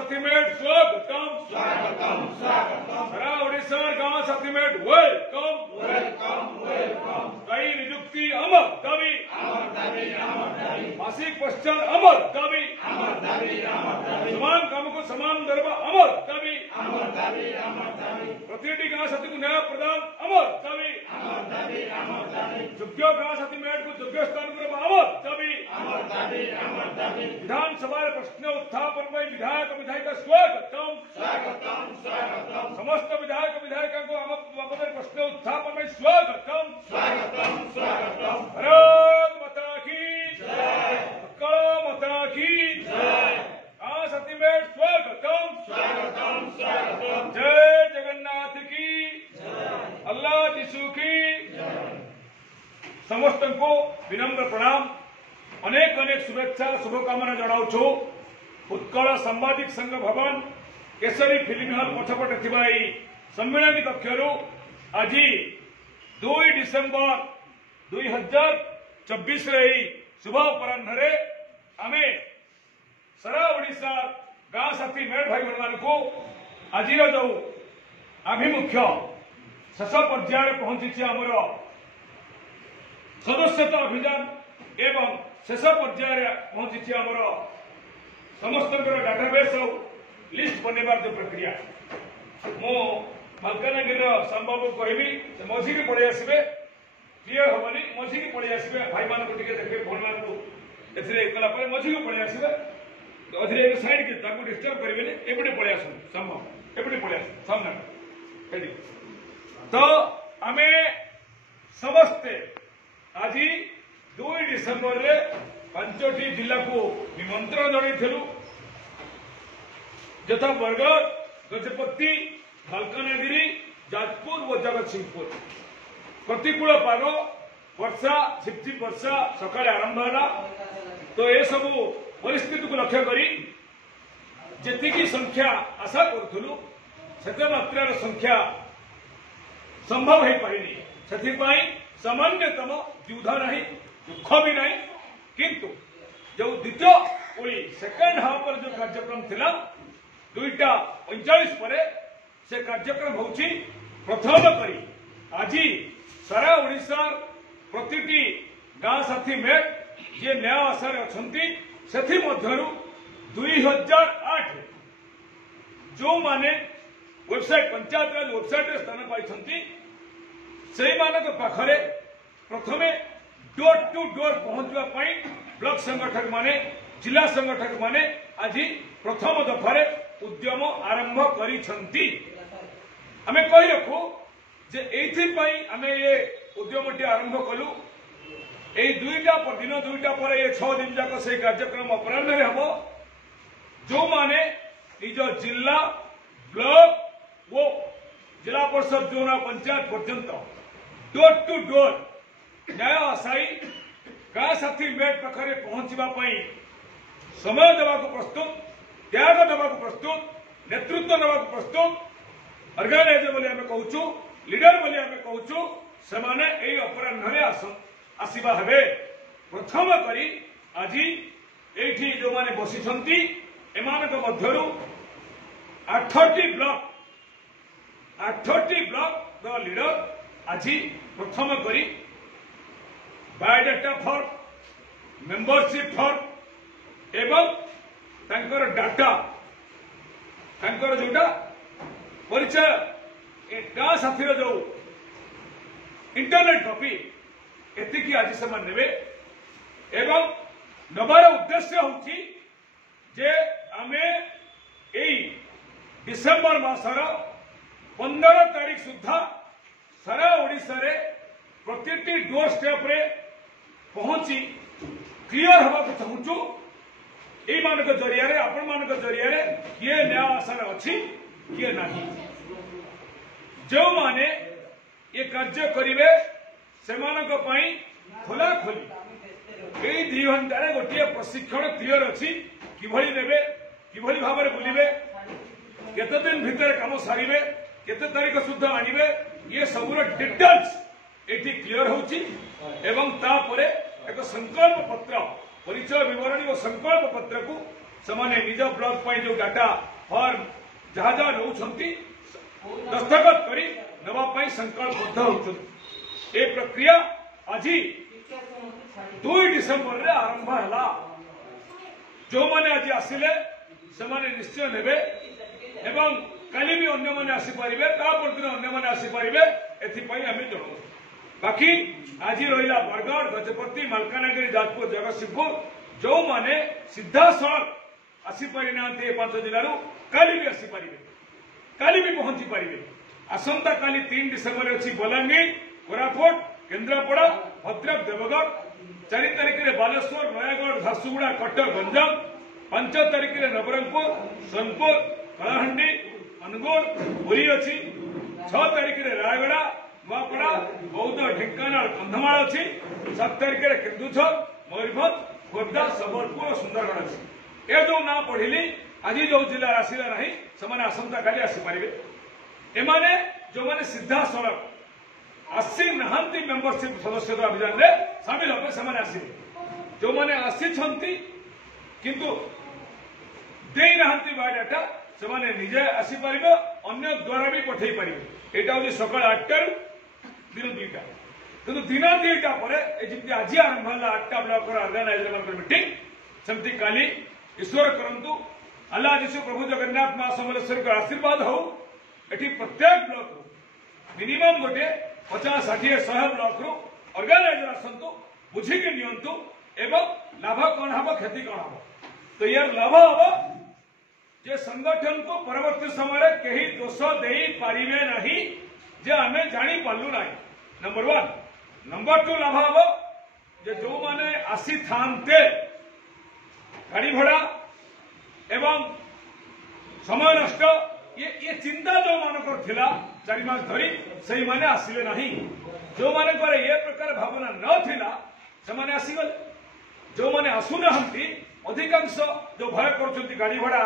साथीमेट स्वागतम स्वागतम स्वागतम सारा ओडिशा गांव साथीमेट वेलकम वेलकम वेलकम कई नियुक्ति अमर दावी मासिक पश्चात अमर दावी समान काम को समान दरबा अमर दावी प्रतिटी गांव साथी को न्याय प्रदान अमर दावी योग्य गांव साथीमेट को योग्य स्थान करबा अमर दावी विधानसभा प्रश्न उत्थापन में विधायक विधायिका स्वागतम स्वागतम स्वागतम समस्त विधायक विधायिका को बाबत प्रश्न उत्थापन में स्वागतम स्वागतम स्वागतम भारत माता की जय माता की जय साथीमेट स्वागतम स्वागतम स्वागतम जय जगन्नाथ की अल्लाह यीशु की समस्त को विनम्र प्रणाम अनेक अनेक शुभेच्छा शुभकामना जनाऊँ उत्कल सांबादिक संघ भवन केसरी फिल्म हल पछपटे थिबा एई सम्मेलन कक्षर आज 2 डिसेम्बर 2024 शुभ अपराह्न आम सारा ओडिशा गाँ साथी मेट भाई बहन को आज जो आभिमुख्य शेष पर्यायर पहुंची आमर सदस्यता अभियान एवं शेष पर्यायर पहुंची आमर समस्त डाटाबेस और लिस्ट बनवार जो प्रक्रिया मो मलकानगिरी संभव कहबी मझी की पड़े आसवे क्लीयर हेनी मझी की पड़े आसवे भाई मान को देखे भोन मान को कलापर मझी को पड़े आसवे अधे सैड के डिस्टर्ब करेंगे एपटे पड़े आस संभव एपटे पड़े आस सामने तो आम समस्ते आज 2 डिसेम्बर रे 5टी जिला को निमंत्रण जनइलु यथा बरगढ़ गजपति मलकानगिरी जाजपुर और जगतसिंहपुर प्रतिकूल पाग वर्षा झिपझिप वर्षा सका आरंभ है तो ये सब परिस्थिति को लक्ष्य करी जी संख्या आशा करूँ से मात्रार संख्या संभव हो पारिनी से सामान्यतम युद्ध नहीं दुख भी नहीं किंतु जो द्वितीय ओली सेकेंड हाफ पर जो कार्यक्रम थिला 2:45 पर से कार्यक्रम होची प्रथम करी आज सारा ओडिशा प्रतिटी गाँ साथी मेट जे न्याय आशार अछंती सेथि मध्यरु 2008 जो माने वेबसाइट पंचायत राज वेबसाइट स्थान पाई से पाखरे प्रथमे डोर टू डोर पहुंचवा ब्लॉक संगठक माने जिला संगठक माने आज प्रथम दफारे उद्यम आरंभ करिसंती आमे कहि रखु जे एथि पई आमे ये उद्यमटी आरंभ कलु ए दिन 2टा पर ये 6 दिन जाक से कार्यक्रम अपराह्न रे हबो जो माने निज जिला ब्लॉक वो जिला परिषद जोन पंचायत पर्यंत डोर टू डोर न्याय आशायी गाँ साथी मेट पाखे पहुंचवा समय देवा प्रस्तुत त्याग देवा प्रस्तुत नेतृत्व देवा प्रस्तुत ऑर्गेनाइजर बोली आम कहूँ लीडर बोली आम कहूँ से अपराह्न आसवा हे प्रथम करी आज ये जो मैंने बसी एम 8टी ब्लॉक लीडर आज प्रथम करी बायोडाटा फॉर्म मेंबरशिप फॉर्म एवं तांकर डाटा तांकर जोटा परिचय गाँ साथी जो इंटरनेट कॉपी एतिकी आज से ने एवं नबार उद्देश्य होची जे आमे एई डिसेम्बर मासर 15 तारीख सुधा सारा ओडिशा रे प्रतिटी डोर स्टेप रे पहुंची क्लियर हवा को चाहूँ ये मान जरिया आपण मान जरिया किए न्याय आशार अच्छी किए नहीं जो माने ये कार्य करेंगे से खोला खोली यही 2 घंटे गोटे प्रशिक्षण क्लियर अच्छी किभली नेबे किभली भाव में बुलिबे केते दिन भितर काम सारिबे केते तारीख सुद्धा आनिबे ये सबुर डिटेल्स एटी क्लियर होची एवं तापरे एक संकल्प पत्र परिचय विवरणी और संकल्प पत्र को ସେମାନେ ନିଜ ବ୍ଲକ ପାଇଁ ଯୋଉ ଡାଟା ଫର୍ମ ଯାହା ଯାହା ନେଉଛନ୍ତି ଦସ୍ତଖତ କରି ନେବା ପାଇଁ ସଂକଳ୍ପବଦ୍ଧ ହେଉଛନ୍ତି। ଏ ପ୍ରକ୍ରିୟା ଆଜି 2 ଡିସେମ୍ବରରେ ଆରମ୍ଭ ହେଲା। ଯୋଉମାନେ ଆଜି ଆସିଲେ ସେମାନେ ନିଶ୍ଚୟ ନେବେ ଏବଂ କାଲି ବି ଅନ୍ୟମାନେ ଆସିପାରିବେ, ତା ପରଦିନ ଅନ୍ୟମାନେ ଆସିପାରିବେ, ଏଥିପାଇଁ ଆମେ ଜଣାଉ। ବାକି ଆଜି ରହିଲା ବରଗଡ଼, ଗଜପତି, ମାଲକାନଗିରି, ଯାଜପୁର, ଜଗତସିଂହପୁର ଯୋଉମାନେ ସିଧାସଳଖ ଆସିପାରି ନାହାନ୍ତି ଏ 5 ଜିଲ୍ଲାରୁ କାଲି ବି ଆସିପାରିବେ, କାଲି ବି ପହଞ୍ଚି ପାରିବେ। ଆସନ୍ତା କାଲି 3 ଡିସେମ୍ବରରେ ଅଛି ବଲାଙ୍ଗୀର, କୋରାପୁଟ, କେନ୍ଦ୍ରାପଡ଼ା, ଭଦ୍ରକ, ଦେବଗଡ଼। 4 ତାରିଖରେ ବାଲେଶ୍ୱର, ନୟାଗଡ଼, ଝାରସୁଗୁଡ଼ା, କଟକ, ଗଞ୍ଜାମ। 5 ତାରିଖରେ ନବରଙ୍ଗପୁର, ସୋନପୁର, କଳାହାଣ୍ଡି, ଅନୁଗୁଳ, ପୁରୀ ଅଛି। 6 ତାରିଖରେ ରାୟଗଡ଼ା, ନୂଆପଡ଼ା, ବୌଦ୍ଧ, ଢେଙ୍କାନାଳ, କନ୍ଧମାଳ ଅଛି। 7 ତାରିଖରେ କେନ୍ଦୁଝର, ମୟୂରଭଞ୍ଜ, ଖୋର୍ଦ୍ଧା, ସମ୍ବଲପୁର ଓ ସୁନ୍ଦରଗଡ଼ ଅଛି। ଏ ଯୋଉ ନାଁ ପଢିଲି ଆଜି ଯୋଉ ଜିଲ୍ଲା ଆସିଲା ନାହିଁ ସେମାନେ ଆସନ୍ତା କାଲି ଆସିପାରିବେ। ଏମାନେ ଯୋଉମାନେ ସିଧାସଳଖ ଆସି ନାହାନ୍ତି ମେମ୍ବରସିପ ସଦସ୍ୟତା ଅଭିଯାନରେ ସାମିଲ ହେବେ ସେମାନେ ଆସିବେ। ଯୋଉମାନେ ଆସିଛନ୍ତି କିନ୍ତୁ ଦେଇନାହାନ୍ତି ବାୟୋଡାଟା ସେମାନେ ନିଜେ ଆସିପାରିବେ, ଅନ୍ୟ ଦ୍ୱାରା ବି ପଠେଇ ପାରିବେ। ଏଇଟା ହଉଛି ସକାଳ 8ଟାରୁ ଦିନ 2ଟା। କିନ୍ତୁ ଦିନ 2ଟା ପରେ ଯେମିତି ଆଜି ଆରମ୍ଭ ହେଲା 8ଟା ବ୍ଲକର ଅର୍ଗାନାଇଜରମାନଙ୍କର ମିଟିଂ, ସେମିତି କାଲି ଈଶ୍ୱର କରନ୍ତୁ ଆଲ୍ଲାହ ଯୀଶୁ ପ୍ରଭୁ ଜଗନ୍ନାଥ ମା ସମଲେଶ୍ୱରୀଙ୍କ ଆଶୀର୍ବାଦ ହଉ। ଏଠି ପ୍ରତ୍ୟେକ ବ୍ଲକରୁ ମିନିମମ୍ ଗୋଟେ 50, 60, 100 ବ୍ଲକରୁ ଅର୍ଗାନାଇଜର ଆସନ୍ତୁ, ବୁଝିକି ନିଅନ୍ତୁ ଏବଂ ଲାଭ କ'ଣ ହବ, କ୍ଷତି କ'ଣ ହବ। ତ ୟାର ଲାଭ ହବ ଯେ ସଂଗଠନକୁ ପରବର୍ତ୍ତୀ ସମୟରେ କେହି ଦୋଷ ଦେଇପାରିବେ ନାହିଁ ଯେ ଆମେ ଜାଣିପାରିଲୁ ନାହିଁ, ନମ୍ବର 1। ନମ୍ବର 2 ଲାଭ ହବ ଯେ ଯୋଉମାନେ ଆସିଥାନ୍ତେ ଗାଡ଼ି ଭଡ଼ା ଏବଂ ସମୟ ନଷ୍ଟ ये चिंता जो मानकर थिला 4 मास धरी सही माने आसिले नहीं। जो माने करे ये प्रकार भावना न थिला से माने आसीगल। जो माने आसुना हंती अधिकांश जो भय करछंती गाड़ी भड़ा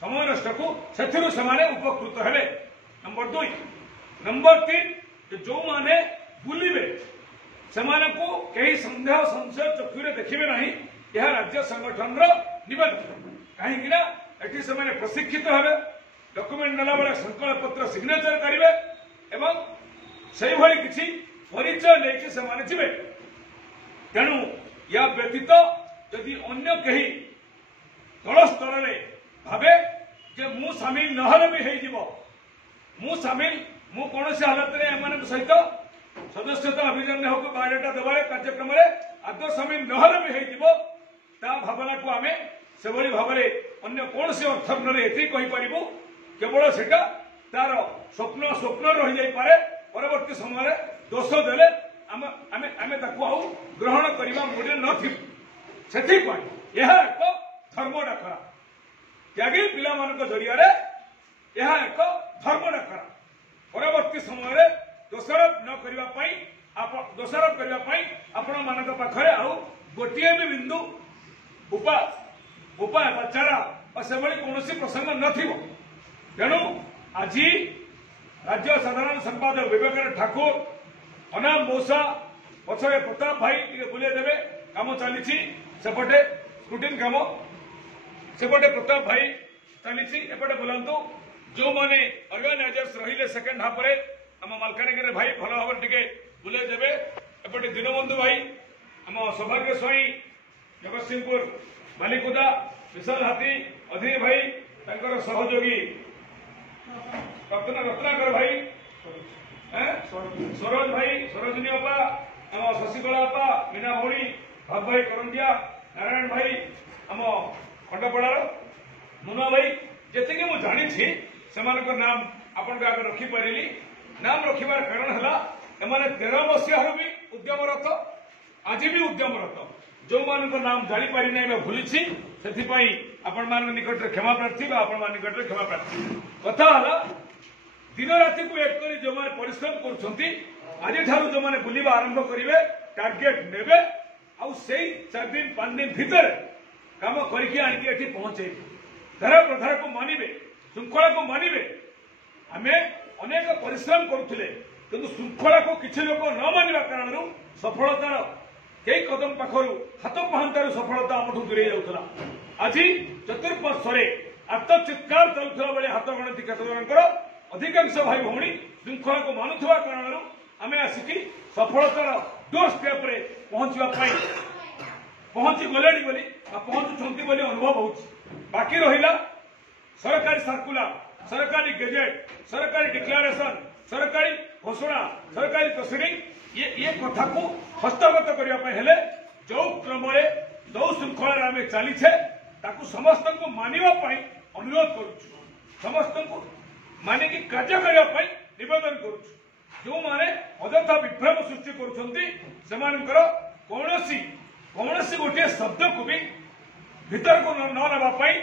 समय नष्ट को सेथिरु से माने उपकृत हेबे। नंबर 2। नंबर 3 जो माने बुलिबे से माने को कहीं संदेह संशय चक्षुरे देखिबे नहीं। यह राज्य संगठन रो निवेदन कहीं कि ना एठी से माने प्रशिक्षित हेबे, डॉक्यूमेंट नेला बेले संकल्प पत्र सिग्नेचर करिवे एवं सही भली किछि परिचय लेके से माने जिवे। तेणु या व्यतीत यदि अन्य कहीं तल स्तर रे भाबे जे मु शामिल नहले भी हेइ जिवो, मु शामिल मु कोनोसी हालत रे एमानक सहित सदस्यता अभियान ने होको बायोडाटा देबारे कार्यक्रम रे आदो शामिल नहले भी हेइ जिवो, ता भावना को आमे से भली भाबरे अन्य कोनोसी अर्थ रे एति कहि परिबो। केवल सेटा तार स्वप्न रही जाई पारे, परवर्ती समय दोष देले आमे ताकू आउ ग्रहण करबा मोडे नथि। सेथि पय यह एक धर्म डाकरा त्यागी पिला मानक जरिया रे यह एक धर्म डाकरा। परवर्ती समय दोषारोप न करबा पई दोषारोप करबा पई आपण मानक पाखरे आउ गोटिए भी बिंदु उपाय चारा से भली कोनोसी प्रसंग नथिबो। तेणु आज राज्य साधारण संपादक विवेकानंद ठाकुर, अनाम मौसा पछरे प्रताप भाई बुले देवे काम चली सेपटे स्क्रूटिन काम सेपटे प्रताप भाई चली एपटे बुलांतु। जो माने ऑर्गेनाइजर्स रहिले सेकेंड हाफ रे आम मालकानगिरी भाई भल भाव टिके बुले देवे। एपटे दीनबंधु भाई आम सौभाग्य स्वाई जगतसिंहपुर बालिकुदा विशाल हाथी अधीर भाई तांकर सहयोगी रत्नाकर भाई सरोज भाई सरोजिनी अपा आम शशिकला अपा मीना भौणी भाग भाई करंजिया नारायण भाई आम खंडपड़ार मुना भाई जेतिके मु जानी से नाम आपण आगे रखिपारि। नाम रखिबार कारण है एमाने 13 मसीहार भी उद्यमरत आज भी उद्यमरत। जो मान नाम जानी पारि ना भूली से आपण मान निकट क्षमा प्रार्थी आपण मान निकट क्षमा प्रार्थी। कथा है दिन राति को एक करी जो माने परिश्रम करुछंती आज जो माने बुलिबा आरंभ करिवे टार्गेट नेबे आउ सेई 4 दिन 5 दिन भीतर काम करके आनिके एठी पहुंचे धारा प्रधान को मानिबे श्रृंखला को मानिबे। आमे अनेक परिश्रम करुथिले किंतु श्रृंखला को किछि लोक न मानिबा कारण सफलतार कई कदम पाखरु हाथ पहांतार सफलता आमठू दूरे जाउथला। आज चतुर्पार्श्वे आत्मचित्कार चलुवा बेले हाथ गणति केत जनकर अधिकांश भाई भौणी श्रृंखला को मानुवा कारण आम आसिक सफलतार डोर स्टेप रे पहुंची गले पहुंचुंट बोली अनुभव हो बाकी रहा सरकारी सर्कुलर सरकारी गेजेट सरकारी डिक्लेरेशन सरकारी घोषणा सरकारी तहसील ये कथा को हस्तगत करने जो क्रम जो श्रृंखला आम चलीचे समस्त को मानवाई अनुरोध करुचु समस्त को मानिकी कार्य करने निवेदन करुचु जो माने अजथा विभ्रम सृष्टि कर कौनसी गोटे शब्द को भी भीतर को न नापाई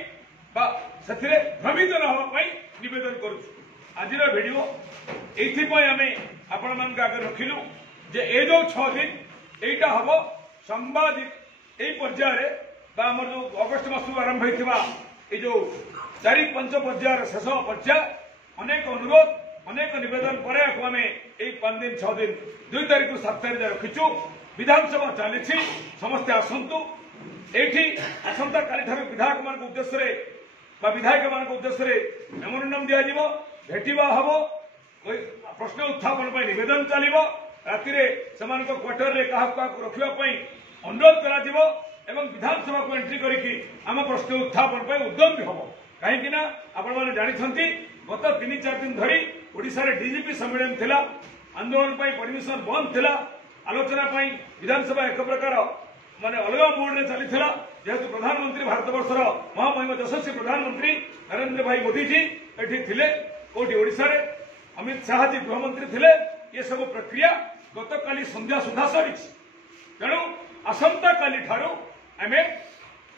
भ्रमित न होगापाई निवेदन करुचु आज वीडियो ये आम आपण मान आगे रखिलु जे ए जो 6 दिन यहीटा हम संवादित यही पर्यायर आमर जो अगस्ट मास आरंभ होता ये जो 4-5 पर्यायर शेष पर्याय अनेक अनुरोध अनेक निवेदन पर आम 5 दिन 6 दिन 2 तारीख 7 तारीख रखीचु विधानसभा चली समस्ते आसतु ये आसंता काली विधायक मान उद्देश्य विधायक मान उद्देश्य मेमोरेंडम दिज्व भेटा हम प्रश्न उत्थापन निवेदन चलो राति क्वार्टर में क्या रखापी अनुरोध कर विधानसभा को एंट्री करके आम प्रश्न उत्थापन उद्यम भी हम कहीं आपण मैंने जानते गत 3-4 दिन धरी ओडिशा रे डीजीपी सम्मेलन थिला आंदोलन परमिशन बंद थिला आलोचना विधानसभा एक प्रकार माने अलग मोड में चली जेहेतु प्रधानमंत्री भारत वर्षर महामहिम यशस्वी प्रधानमंत्री नरेंद्र भाई मोदी जी ये थिले कोटी ओडिशा रे अमित शाह जी गृहमंत्री थिले ये सब प्रक्रिया गत काली संध्या सुधा सरी तेणु आसंता काली ठारू आमे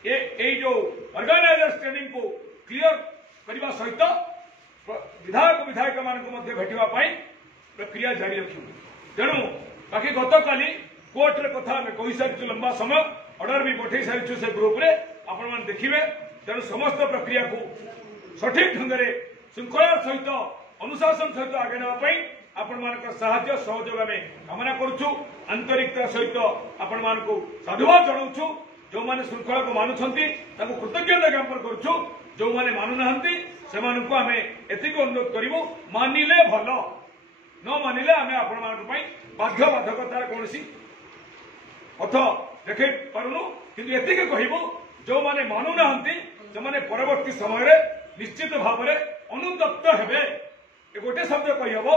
ये जो ऑर्गेनाइजर्स ट्रेनिंग को क्लियर करने सहित विधायक मान भेटा प्रक्रिया जारी रखू तेणु बाकी गत काली कोर्ट रे कथा कही सारी लंबा समय ऑर्डर भी पठे सारी से ग्रुप रे आपण मान देखिए तेणु समस्त प्रक्रिया को सठिक ढंग से श्रृंखला सहित अनुशासन सहित आगे नापी आपण मान साहाय्य सहयोग आम कामना करुचु आंतरिकता सहित आपण मान को साधुवाद जनाऊँ जो मैंने श्रृंखला को मानुंट कृतज्ञता ज्ञापन करुचु जो मैंने मानुना से आम एति अनुरोध करूँ मानिले भल न मानिले आम आपण मान बाध्य बाधकतार कौन पथ देखे पारुनु किंतु एतिके कहबो जो माने मानुना से माने परवर्ती समय निश्चित भाव में अनुतप्त हेबे ए गोटे शब्द कही हम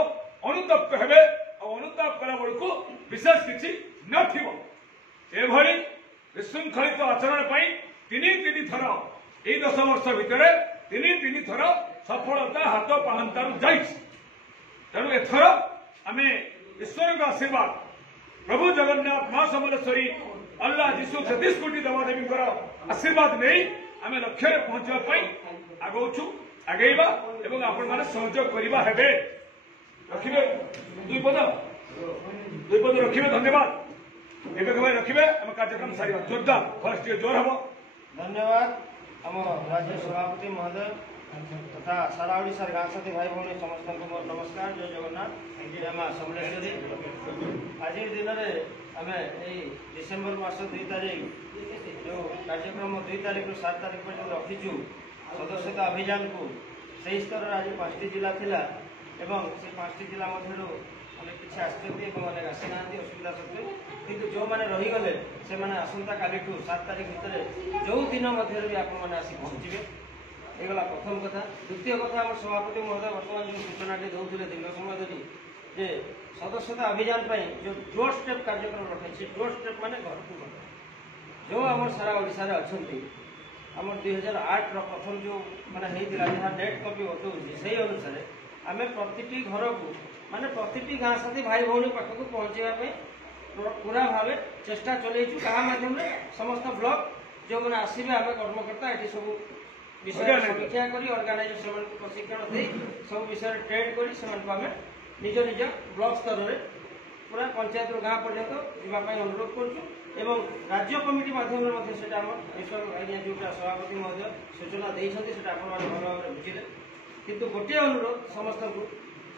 अनुतप्त हेबे और अनुताप कला बड़को विशेष किछि नथिबो एभली विशृंखलित आचरण पाई तीन थर ये 10 वर्ष भितर तीन थर सफलता हाथ पाहंतारू जाइछि तेणु एथर आमे ईश्वर का आशीर्वाद प्रभु जगन्नाथ मां समलेश्वरी अल्लाह जीशु 36 कोटी देवादेवी आशीर्वाद नहीं आम लक्ष्य पहुंचा आगौचु आगेबा एवं आपण माने सहयोग करबा हेबे रखिबे दुई पद रखिबे धन्यवाद एबे भाई रखिबे हम कार्यक्रम सारी जोरदार फर्स्ट जोर हम धन्यवाद हम राज्य सभापति महोदय तथा सारा ओडिशा गाँ साथी भाई भौणी समस्त को नमस्कार जय जगन्नाथ जय मां समलेश्वरी आज दिन में आम डिसेम्बर मास 2 तारीख जो कार्यक्रम 2 तारीख 7 तारीख पर्यटन रखीचु सदस्यता अभियान को से स्तर आज 5टी जिला थिला एवं से 5टी जिला मध्य अनेक किसी आसते अनेक आसीना असुविधा सत्वे किंतु जो मैंने रहीगले से आसंता काली 7 तारीख भितर जो दिन मध्य भी आपण मैंने आसी पहुँचे एगला प्रथम कथा द्वितीय कथा आम सभापति महोदय बर्तमान जो सूचनाटी दौले दीर्घ समय धरी जे सदस्यता अभियान जो डोर स्टेप कार्यक्रम रखाई डोर स्टेप माने घर को घर जो आम सारा ओडिशा रे अछंती आम 2008 प्रथम जो माने जहाँ नेट कॉपी बताऊँ से अनुसार आम प्रति घर को माने प्रति गाँ साथी भाई भौणी पाखक पहुँचापी पूरा भाव चेष्टा चलू गाँ मध्यम समस्त ब्लॉक जो मैंने आसवे आम कर्मकर्ता ये सब विषय समीक्षा कर ऑर्गेनाइजेशन प्रशिक्षण दे सब विषय ट्रेड कर निज निज ब्लॉक स्तर में पूरा पंचायत गाँ पर्यंत जावाई अनुरोध करुँ राज्य कमिटी माध्यम जोटा सभापति महोदय सूचना देते भल भाव बुझे किंतु गोटे अनुरोध समस्त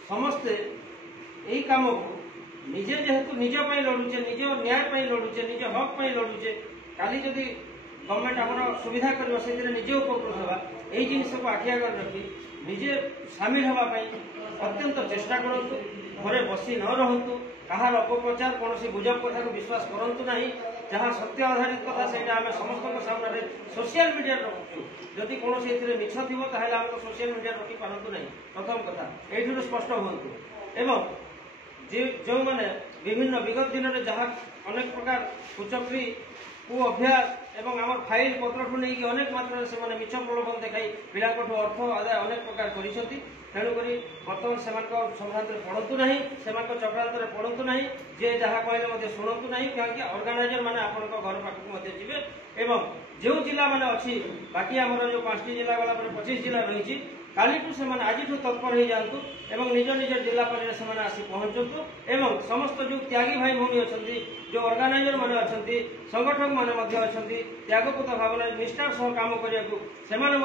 समस्ते यही कम को निजे जेहेतु निज लड़ुचे निज न्याय लड़ुचे निज हक लड़ुचे काली जदि गवर्नमेंट आम सुविधा कर निजे उपकृत होगा यही जिनस को आखि आगे रखी निजे सामिल होगापी अत्यंत चेष्टा करूँ घरे बसी न रहतु कहार अपप्रचार कौन गुजब कथा को विश्वास करूँ ना जहाँ सत्य आधारित कथा से आम समस्त सामने सोशल मीडिया रखु जदि कौन मिछ थी आम तो सोशल मीडिया रखी पारतु ना प्रथम कथा ये स्पष्ट हूँ एवं जो मैंने विभिन्न विगत दिन में जहाँ अनेक प्रकार कुचक्री कु अभ्यास एवं आम फाइल पत्र ठू नहीं अनेक मात्रा से मिछ प्रलोभन देखाई पिला अर्थ आदाय अनेक प्रकार कर तेणुक बर्तमान से संभ्रांत पड़तु ना से चक्रांत पड़तु ना जे जहाँ कहले शुणु ना कहीं अर्गानाइजर मैंने आपण घर पाखक जी एवं जो जिला मैंने अच्छी बाकी आमर जो 5टी जिला गला 25 जिला रही कालीठू से आज तत्पर हो जातु एवं निज निज जिला पर से आसी पहुंचतु एवं समस्त जो त्यागी भाई भौणी अच्छा जो अर्गानाइजर मैंने अच्छा संगठक मैंने अच्छा त्यागपूत भावना निष्ठार सह काम करने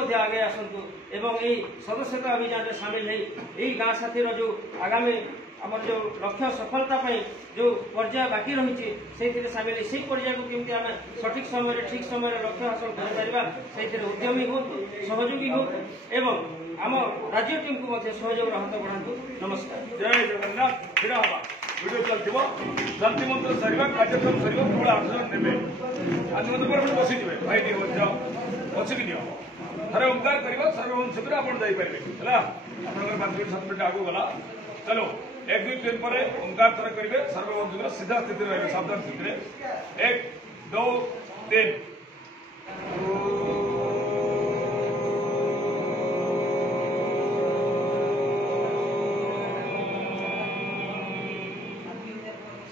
से आगे आसतु एवं यही सदस्यता अभियान में सामिल यही गाँ साथी जो आगामी आमर जो लक्ष्य सफलता जो पर्याय बाकी रही से सामिल से पर्याय को केमती आम सठिक समय ठीक समय लक्ष्य हासिल कर उद्यमी हूँ सहयोगी हूँ एवं आम राज्य टीम को सहयोग हाथ बढ़ातु नमस्कार जय जगन्नाथ फिर हवा वीडियो चलती शांति मंत्र सर कार्यक्रम सर पूरा 8 जन ने आनंद पर बसीजे भाई नहीं बसिक नि थे ओंकार कर सर्ववंश आप जापर है आप 5 मिनट 7 मिनट आगू गला चलो 1 2 3 पर ओंकार थर करेंगे सर्ववंश सीधा स्थिति रहे सावधान स्थिति 1 2 3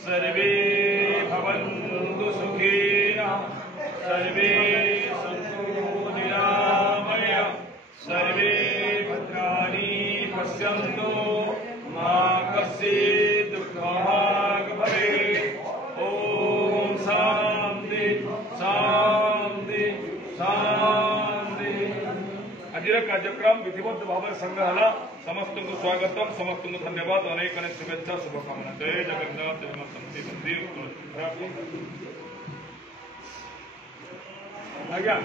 सर्वे भवन्तु सुखिनः सर्वे सन्तु निरामया सर्वे भद्राणि पश्यन्तु मा कश्चित् दुःखभाग् भवेत् ॐ शान्ति शान्ति शान्ति आज कार्यक्रम विधिवत भाव संग्रह समस्त को स्वागतम समस्त को धन्यवाद अनेक अनेक शुभेच्छा शुभकामना जय जगन्नाथ जय मां शांति मंदिर आज्ञा